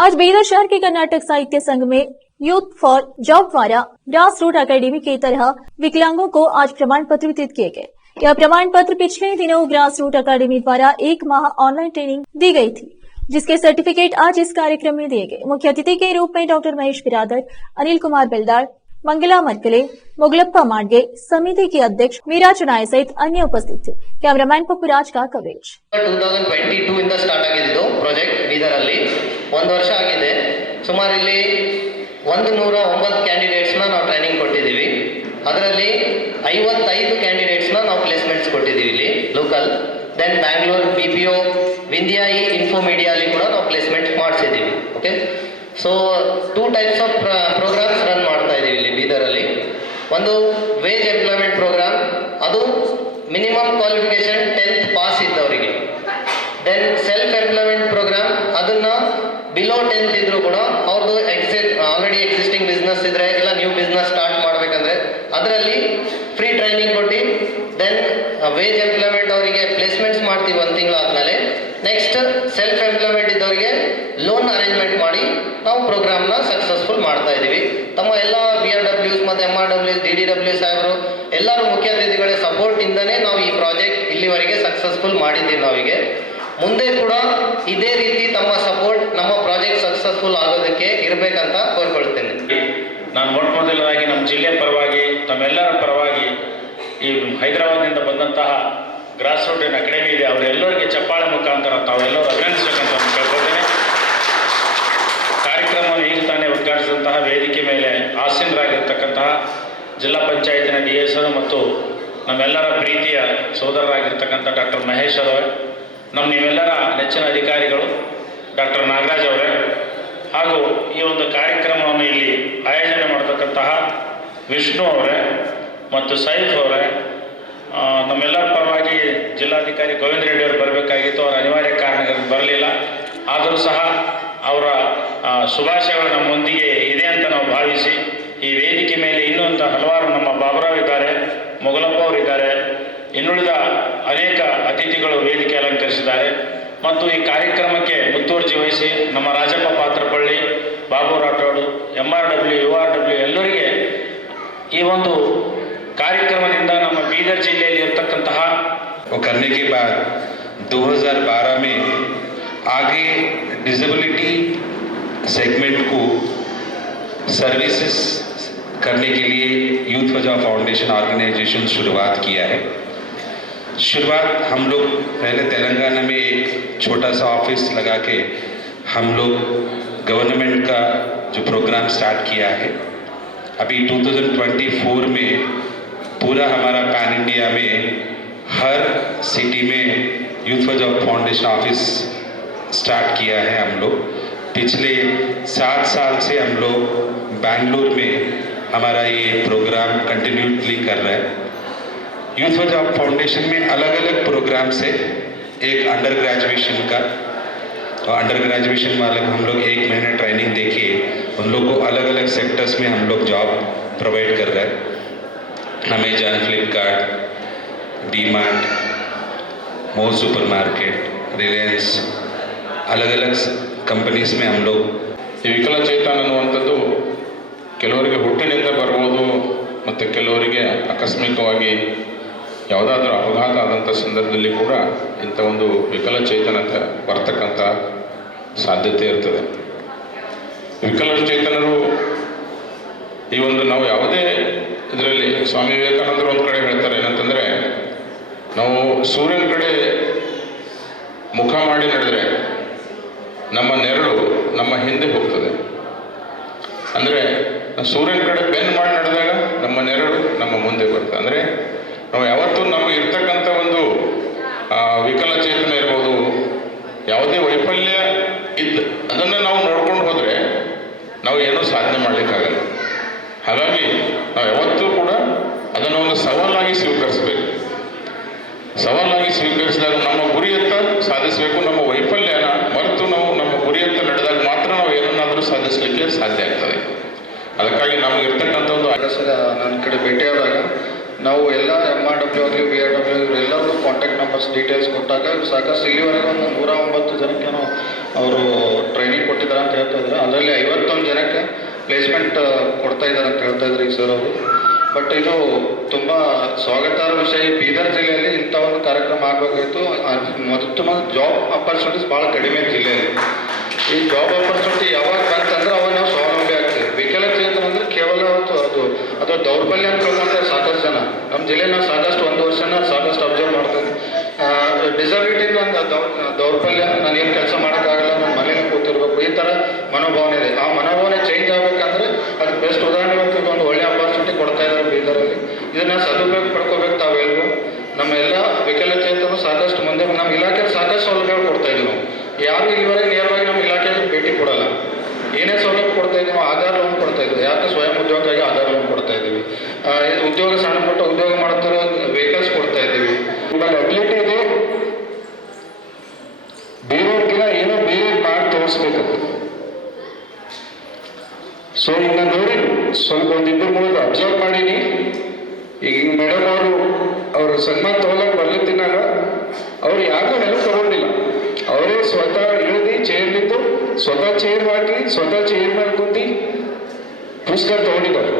आज बीदर शहर के कर्नाटक साहित्य संघ में यूथ फॉर जॉब द्वारा ग्रास रूट अकेडमी की तरह विकलांगों को आज प्रमाण पत्र वितरित किए गए। यह प्रमाण पत्र पिछले दिनों ग्रास रूट अकेडमी द्वारा 1 माह ऑनलाइन ट्रेनिंग दी गई थी, जिसके सर्टिफिकेट आज इस कार्यक्रम में दिए गए। मुख्य अतिथि के रूप में डॉक्टर महेश बिरादर, अनिल कुमार बेलदार, मंगला मरकले, मुगलप्पा मांडगे, समिति की अध्यक्ष मीरा चुनाय सहित अन्य उपस्थित थे। कैमरामैन पपुराज का कवरेज। 2022 ಇಂದ ಸ್ಟಾರ್ಟ್ ಆಗಿದ್ದು ಪ್ರಾಜೆಕ್ಟ್ ಬೀದರ್ ಅಲ್ಲಿ 1 ವರ್ಷ ಆಗಿದೆ। ಸುಮಾರು ಇಲ್ಲಿ 109 ಕ್ಯಾಂಡಿಡೇಟ್ಸ್ ನಾವು ಟ್ರೈನಿಂಗ್ ಕೊಟ್ಟಿದ್ದೀವಿ। ಅದರಲ್ಲಿ 55 ಕ್ಯಾಂಡಿಡೇಟ್ಸ್ ನಾವು ಪ್ಲೇಸ್ಮೆಂಟ್ಸ್ ಕೊಟ್ಟಿದ್ದೀವಿ ಇಲ್ಲಿ ಲೋಕಲ್, ದೆನ್ ಬ್ಯಾಂಗ್ಳೂರ್ BPO ವಿಂಧ್ಯಾಯಿ ಇನ್ಫೋ ಮೀಡಿಯಾ ಅಲ್ಲಿ ಕೂಡ ನಾವು ಪ್ಲೇಸ್ಮೆಂಟ್ ಮಾಡಿಸಿದ್ದೀವಿ। Okay, so 2 types of programs run ಮಾಡ್ತಾ ಇದ್ದೀವಿ ಇಲ್ಲಿ ಬೀದರ್ ಅಲ್ಲಿ। ಒಂದು ವೇಜ್ ಎಂಪ್ಲಾಯ್ಮೆಂಟ್ ಪ್ರೋಗ್ರಾಮ್, ಅದು ಮಿನಿಮಮ್ ಕ್ವಾಲಿಫಿಕೇಶನ್ 10th ಪಾಸ್ ಇದ್ದವರಿಗೆ। ದೆನ್ ಸೆಲ್ಫ್ ಎಂಪ್ಲಾಯ್ಮೆಂಟ್ ಪ್ರೋಗ್ರಾಮ್, ಅದನ್ನ ಬಿಲೋ 10th ಇದ್ರು ಕೂಡ ಅವ್ರದ್ದು ಆಲ್ರೆಡಿ ಎಕ್ಸಿಸ್ಟಿಂಗ್ ಬಿಸ್ನೆಸ್ ಇದ್ರೆ ಇಲ್ಲ ನ್ಯೂ ಬಿಸ್ನೆಸ್ ಸ್ಟಾರ್ಟ್ ಮಾಡ್ಬೇಕಂದ್ರೆ ಅದರಲ್ಲಿ ಫ್ರೀ ಟ್ರೈನಿಂಗ್ ಕೊಟ್ಟು ದೆನ್ ವೇಜ್ ಎಂಪ್ಲಾಯ್ಮೆಂಟ್ ಅವರಿಗೆ ಪ್ಲೇಸ್ಮೆಂಟ್ಸ್ ಮಾಡ್ತೀವಿ 1 ತಿಂಗಳು ಆದ್ಮೇಲೆ। ನೆಕ್ಸ್ಟ್ ಸೆಲ್ಫ್ ಎಂಪ್ಲಾಯ್ಮೆಂಟ್ ಇದ್ದವರಿಗೆ ಲೋನ್ ಅರೇಂಜ್ಮೆಂಟ್ ಮಾಡಿ ನಾವು ಪ್ರೋಗ್ರಾಮ್ನ ಸಕ್ಸಸ್ಫುಲ್ ಮಾಡ್ತಾ ಇದ್ದೀವಿ। ತಮ್ಮ ಎಲ್ಲ BRWs ಮತ್ತು MRWs DDW ಸಾಹೇಬರು ಎಲ್ಲರೂ ಮುಖ್ಯ ಅತಿಥಿಗಳ ಸಪೋರ್ಟ್ ಇಂದನೇ ನಾವು ಈ ಪ್ರಾಜೆಕ್ಟ್ ಇಲ್ಲಿವರೆಗೆ ಸಕ್ಸಸ್ಫುಲ್ ಮಾಡಿದ್ದೀವಿ। ನಾವೀಗ ಮುಂದೆ ಕೂಡ ಇದೇ ರೀತಿ ತಮ್ಮ ಸಪೋರ್ಟ್ ನಮ್ಮ ಪ್ರಾಜೆಕ್ಟ್ ಸಕ್ಸಸ್ಫುಲ್ ಆಗೋದಕ್ಕೆ ಇರಬೇಕಂತ ಕೋರ್ಕೊಳ್ತೇನೆ। ನಾನು ಮೊದಲನೇದಾಗಿ ನಮ್ಮ ಜಿಲ್ಲೆ ಪರವಾಗಿ ತಮ್ಮೆಲ್ಲರ ಪರವಾಗಿ ಈ ಹೈದರಾಬಾದ್ನಿಂದ ಬಂದಂತಹ ಗ್ರಾಸ್ ರೂಟ್ ಅಕಾಡೆಮಿ ಇದೆ, ಅವರೆಲ್ಲರಿಗೆ ಚಪ್ಪಾಳೆ ಮುಖಾಂತರ ತಾವೆಲ್ಲರೂ ಅಭಿನಂದಿಸಬೇಕಂತ ಕೇಳ್ಕೊಳ್ತೇನೆ। ಕಾರ್ಯಕ್ರಮವನ್ನು ಈಗ ತಾನೇ ಉದ್ಘಾಟಿಸಿದಂತಹ ವೇದಿಕೆ ಮೇಲೆ ಆಸೀನರಾಗಿರ್ತಕ್ಕಂತಹ ಜಿಲ್ಲಾ ಪಂಚಾಯತಿನ DS ಮತ್ತು ನಮ್ಮೆಲ್ಲರ ಪ್ರೀತಿಯ ಸೋದರರಾಗಿರ್ತಕ್ಕಂಥ ಡಾಕ್ಟರ್ ಮಹೇಶ್ ಅವರೇ, ನಿಮ್ಮೆಲ್ಲರ ನೆಚ್ಚಿನ ಅಧಿಕಾರಿಗಳು ಡಾಕ್ಟರ್ ನಾಗರಾಜ್ ಅವರೇ, ಹಾಗೂ ಈ ಒಂದು ಕಾರ್ಯಕ್ರಮವನ್ನು ಇಲ್ಲಿ ಆಯೋಜನೆ ಮಾಡತಕ್ಕಂತಹ ವಿಷ್ಣು ಅವರೇ ಮತ್ತು ಸೈಫ್ ಅವರೇ, ನಮ್ಮೆಲ್ಲರ ಪರವಾಗಿ ಜಿಲ್ಲಾಧಿಕಾರಿ ಗೋವಿಂದ ರೆಡ್ಡಿ ಅವರು ಬರಬೇಕಾಗಿತ್ತು, ಅವರ ಅನಿವಾರ್ಯ ಕಾರಣಗಳಿಂದ ಬರಲಿಲ್ಲ। ಆದರೂ ಸಹ ಅವರ ಶುಭಾಶಯಗಳು ನಮ್ಮೊಂದಿಗೆ ಇದೆ ಅಂತ ನಾವು ಭಾವಿಸಿ ಈ ವೇದಿಕೆ ಮೇಲೆ ಇನ್ನೊಂದು ಹಲವಾರು ನಮ್ಮ ಬಾಬುರಾವ್ ಇದ್ದಾರೆ, ಮುಗಲಪ್ಪ ಅವರಿದ್ದಾರೆ, ಇನ್ನುಳಿದ ಅನೇಕ ಅತಿಥಿಗಳು ವೇದಿಕೆ ಅಲಂಕರಿಸಿದ್ದಾರೆ ಮತ್ತು ಈ ಕಾರ್ಯಕ್ರಮಕ್ಕೆ ಮುತುವರ್ಜಿ ವಹಿಸಿ ನಮ್ಮ ರಾಜಪ್ಪ ಪಾತ್ರಪಳ್ಳಿ, ಬಾಬು ರಾಠೋಡ್, MRW URW ಎಲ್ಲರಿಗೆ ಈ ಒಂದು ಕಾರ್ಯಕ್ರಮದಿಂದ ನಮ್ಮ ಬೀದರ್ ಜಿಲ್ಲೆಯಲ್ಲಿ ಇರತಕ್ಕಂತಹ करने के बाद 2012 में आगे डिसेबिलिटी सेगमेंट को सर्विसेज करने के लिए youth for job foundation organisation शुरुआत किया है। शुरुआत हम लोग पहले तेलंगाना में एक छोटा सा ऑफिस लगा के हम लोग गवर्नमेंट का जो प्रोग्राम स्टार्ट किया है। अभी 2024 में पूरा हमारा पैन इंडिया में हर सिटी में youth for job foundation office start किया है हम लोग। पिछले 7 साल से हम लोग बेंगलुरु में हमारा ये प्रोग्राम कंटिन्यूसली कर रहे हैं। यूथ फॉर जॉब फाउंडेशन में अलग अलग प्रोग्राम से एक अंडर ग्रेजुएशन का, और अंडर ग्रेजुएशन वाले हम लोग 1 महीने ट्रेनिंग देके उन लोग को अलग अलग सेक्टर्स में हम लोग जॉब प्रोवाइड कर रहे हैं। अमेजॉन, फ्लिपकार्ट, डीमार्ट, मोर सुपर मार्केट, रिलायंस, अलग अलग ಕಂಪನೀಸ್ में हम लोग ಈ ವಿಕಲಚೇತನ ಅನ್ನುವಂಥದ್ದು ಕೆಲವರಿಗೆ ಹುಟ್ಟಿನಿಂದ ಬರ್ಬೋದು ಮತ್ತು ಕೆಲವರಿಗೆ ಆಕಸ್ಮಿಕವಾಗಿ ಯಾವುದಾದ್ರೂ ಅಪಘಾತ ಆದಂಥ ಸಂದರ್ಭದಲ್ಲಿ ಕೂಡ ಇಂಥ ಒಂದು ವಿಕಲಚೇತನತೆ ಬರ್ತಕ್ಕಂಥ ಸಾಧ್ಯತೆ ಇರ್ತದೆ। ವಿಕಲಚೇತನರು ಈ ಒಂದು ನಾವು ಯಾವುದೇ ಇದರಲ್ಲಿ ಸ್ವಾಮಿ ವಿವೇಕಾನಂದರು ಒಂದು ಕಡೆ ಹೇಳ್ತಾರೆ ಏನಂತಂದರೆ, ನಾವು ಸೂರ್ಯನ ಕಡೆ ಮುಖ ಮಾಡಿ ನಡೆದರೆ ನಮ್ಮ ನೆರಳು ನಮ್ಮ ಹಿಂದೆ ಹೋಗ್ತದೆ, ಅಂದರೆ ಸೂರ್ಯನ ಕಡೆ ಬೆನ್ನು ಮಾಡಿ ನಡೆದಾಗ ನಮ್ಮ ನೆರಳು ನಮ್ಮ ಮುಂದೆ ಬರ್ತದೆ। ಅಂದರೆ ನಾವು ಯಾವತ್ತೂ ನಮಗೆ ಇರ್ತಕ್ಕಂಥ ಒಂದು ವಿಕಲಚೇತನ ಇರ್ಬೋದು, ಯಾವುದೇ ವೈಫಲ್ಯ ಇದ್ದು ಅದನ್ನು ನಾವು ನೋಡ್ಕೊಂಡು ಹೋದರೆ ನಾವು ಏನೂ ಸಾಧನೆ ಮಾಡಲಿಕ್ಕಾಗಲ್ಲ। ಹಾಗಾಗಿ ನಾವು ಯಾವತ್ತೂ ಕೂಡ ಅದನ್ನು ಒಂದು ಸವಾಲಾಗಿ ಸ್ವೀಕರಿಸಬೇಕು। ಸವಾಲಾಗಿ ಸ್ವೀಕರಿಸಿದಾಗ ನಮ್ಮ ಗುರಿಯತ್ತ ಸಾಧಿಸಬೇಕು। ನಮ್ಮ ವೈಫಲ್ಯನ ಮರೆತು ನಾವು ನಮ್ಮ ಗುರಿಯತ್ತ ನಡೆದಾಗ ಮಾತ್ರ ನಾವು ಏನನ್ನಾದರೂ ಸಾಧಿಸಲಿಕ್ಕೆ ಸಾಧ್ಯ ಆಗ್ತದೆ। ಅದಕ್ಕಾಗಿ ನಮಗೆ ಇರ್ತಕ್ಕಂಥ ಒಂದು ನನ್ನ ಕಡೆ ಭೇಟಿಯಾದಾಗ ನಾವು ಎಲ್ಲ MRW ಆಗಲಿ BRW ಎಲ್ಲರದ್ದು ಕಾಂಟ್ಯಾಕ್ಟ್ ನಂಬರ್ಸ್ ಡೀಟೇಲ್ಸ್ ಕೊಟ್ಟಾಗ ಸಾಕಷ್ಟು ಇಲ್ಲಿವರೆಗೆ ಒಂದು 109 ಜನಕ್ಕೆ ನಾವು ಅವರು ಟ್ರೈನಿಂಗ್ ಕೊಟ್ಟಿದ್ದಾರೆ ಅಂತ ಹೇಳ್ತಾ ಇದ್ದಾರೆ. ಅದರಲ್ಲಿ 51 ಜನಕ್ಕೆ ಪ್ಲೇಸ್ಮೆಂಟ್ ಕೊಡ್ತಾ ಇದ್ದಾರೆ ಅಂತ ಹೇಳ್ತಾ ಇದ್ರು ಈಗ ಸರ್ ಅವರು. ಬಟ್ ಇದು ತುಂಬ ಸ್ವಾಗತಾರ್ಹ ವಿಷಯ. ಈ ಬೀದರ್ ಜಿಲ್ಲೆಯಲ್ಲಿ ಇಂಥ ಒಂದು ಕಾರ್ಯಕ್ರಮ ಆಗಬೇಕಾಗಿತ್ತು. ಮೊದಲು ಜಾಬ್ ಆಪರ್ಚುನಿಟೀಸ್ ಭಾಳ ಕಡಿಮೆ ಜಿಲ್ಲೆಯಲ್ಲಿ. ಈ ಜಾಬ್ ಆಪರ್ಚುನಿಟಿ ಯಾವಾಗ ಬಂತಂದ್ರೆ ಅವಾಗ ನಾವು ಸ್ವಾವಲಂಬಿ ಆಗ್ತೀವಿ. ವಿಕಲಚೇತನ ಅಂದರೆ ಕೇವಲ ಅದು ದೌರ್ಬಲ್ಯ ಅಂತ ತಿಳ್ಕೊಂತಾರೆ ಸಾಕಷ್ಟು ಜನ. ನಮ್ಮ ಜಿಲ್ಲೆಯಲ್ಲಿ ನಾವು ಸಾಕಷ್ಟು 1 ವರ್ಷನ ಸಾಕಷ್ಟು ಅಬ್ಸರ್ವ್ ಮಾಡ್ತೀವಿ. ಡಿಸಬಿಲಿಟಿ ನನ್ನ ದೌರ್ಬಲ್ಯ, ನಾನೇನು ಕೆಲಸ ಮಾಡೋಕ್ಕಾಗಲ್ಲ, ನಾನು ಮನೇಲಿ ಕೂತಿರ್ಬೇಕು, ಈ ಥರ ಮನೋಭಾವನೆ ಇದೆ. ಆ ಮನೋಭಾವನೆ ಚೇಂಜ್ ಆಗಬೇಕಂದ್ರೆ ಅದಕ್ಕೆ ಬೆಸ್ಟ್ ಉದಾಹರಣೆ ಒಂದು ಒಳ್ಳೆ ಆಪರ್ಚುನಿಟಿ ಕೊಡ್ತಾ ಇದ್ದಾರೆ ಬೀದರಲ್ಲಿ. ಇದನ್ನು ಸದುಪಯೋಗ ಪಡ್ಕೋಬೇಕು ತಾವೆಲ್ಲರೂ. ನಮ್ಮ ಎಲ್ಲ ವಿಕಲಚೇತನರು ಸಾಕಷ್ಟು ಮುಂದೆ ನಮ್ಮ ಇಲಾಖೆಗೆ ಸಾಕಷ್ಟು ಸೌಲಭ್ಯಗಳು ಕೊಡ್ತಾ ಇದ್ದೀವಿ ನಾವು. ಯಾರು ಇಲ್ಲಿವರೆಗೆ ನೇರವಾಗಿ ನಮ್ಮ ಇಲಾಖೆಗೆ ಭೇಟಿ ಕೊಡಲ್ಲ. ಏನೇ ಸೌಲಭ್ಯ ಕೊಡ್ತಾ ಇದ್ದೀವಿ, ನಾವು ಆಧಾರ್ ಲೋನ್ ಕೊಡ್ತಾ ಇದ್ದೀವಿ. ಯಾಕೆ ಸ್ವಯಂ ಉದ್ಯೋಗಕ್ಕಾಗಿ ಆಧಾರ್ ಲೋನ್ ಕೊಡ್ತಾ ಇದ್ದೀವಿ. ಉದ್ಯೋಗ ಸಣ್ಣ ಪುಟ್ಟ ಉದ್ಯೋಗ ಮಾಡ್ತಾರೋ ವೆಹಿಕಲ್ಸ್ ಕೊಡ್ತಾ ಇದ್ದೀವಿ. ನಿಮ್ಮಲ್ಲಿ ಅಬಿಲಿಟಿ ಇದೆ, ಬೇರೆಯವ್ರಿಗೆಲ್ಲ ಏನೋ ಬೇರೆ ಮಾಡಿ ತೋರಿಸ್ಬೇಕಂತ. ಸೊ ಈಗ ನಾನು ನೋಡಿ ಸ್ವಲ್ಪ 1-2-3 ಅಬ್ಸರ್ವ್ ಮಾಡೀನಿ. ಈಗ ಮೇಡಮ್ ಅವರು ಸನ್ಮಾನ ತಗೊಳಕ್ ಬರ್ಲತ್ತಿನಾಗ ಅವ್ರು ಯಾರಿಗೂ ಹೆಲ್ಪ್ ತಗೊಂಡಿಲ್ಲ. ಅವರೇ ಸ್ವತಃ ಇಳಿದು ಚೇರ್ಲಿದ್ದು ಸ್ವತಃ ಚೇರ್ ಹಾಕಿ ಸ್ವತಃ ಚೇರ್ ಮೇಲೆ ಕುಂತು ಪುಸ್ತಕ ತಗೊಂಡಿದ್ದಾರೆ.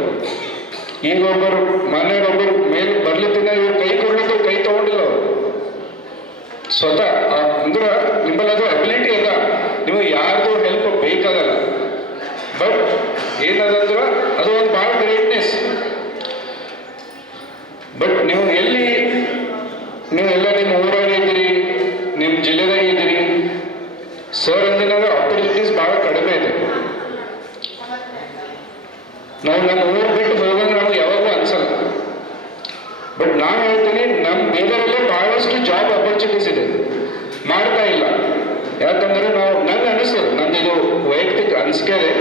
ಈಗ ಒಬ್ಬರು ಮನೆಯೊಬ್ಬರು ಮೇಲೆ ಬರ್ಲತ್ತಿನ ಇವ್ರು ಕೈ ಕೊಡ್ಲಿದ್ದು ಕೈ ತಗೊಂಡಿಲ್ಲ ಅವರು ಸ್ವತಃ. ಅಂದ್ರೆ ನಿಮ್ಮಲ್ಲಿ ಅದು ಅಬಿಲಿಟಿ ಅದ, ನಿಮಗೆ ಯಾರ್ದು ಹೆಲ್ಪ್ ಬೇಕಾಗಲ್ಲ. ಬಟ್ ಏನದಂದ್ರೆ ಅದು ಒಂದು ಭಾಳ ಗ್ರೇಟ್ನೆಸ್. ಬಟ್ ನೀವು ನೀವೆಲ್ಲ ನಿಮ್ಮ ಊರಾಗ ಇದ್ದೀರಿ, ನಿಮ್ಮ ಜಿಲ್ಲೆದಾಗ ಇದ್ದೀರಿ. ಸರ್ ಅಂದಿನಾಗ ಆಪರ್ಚುನಿಟೀಸ್ ಭಾಳ ಕಡಿಮೆ ಇದೆ. ನಾವು ನಮ್ಮ ಊರು ಬಿಟ್ಟು ಹೋಗೋದು ನಾವು ಯಾವಾಗೂ ಅನ್ಸಲ್ಲ. ಬಟ್ ನಾನು ಹೇಳ್ತೀನಿ, ನಮ್ಮ ಬೀದರಲ್ಲೇ ಬಹಳಷ್ಟು ಜಾಬ್ ಆಪರ್ಚುನಿಟೀಸ್ ಇದೆ, ಮಾಡ್ತಾ ಇಲ್ಲ. ಯಾಕಂದ್ರೆ ನಾವು ನಂಗೆ ಅನಿಸ್ತದೆ, ನಂದು ಇದು ವೈಯಕ್ತಿಕ ಅನಿಸಿಕೆ ಇದೆ.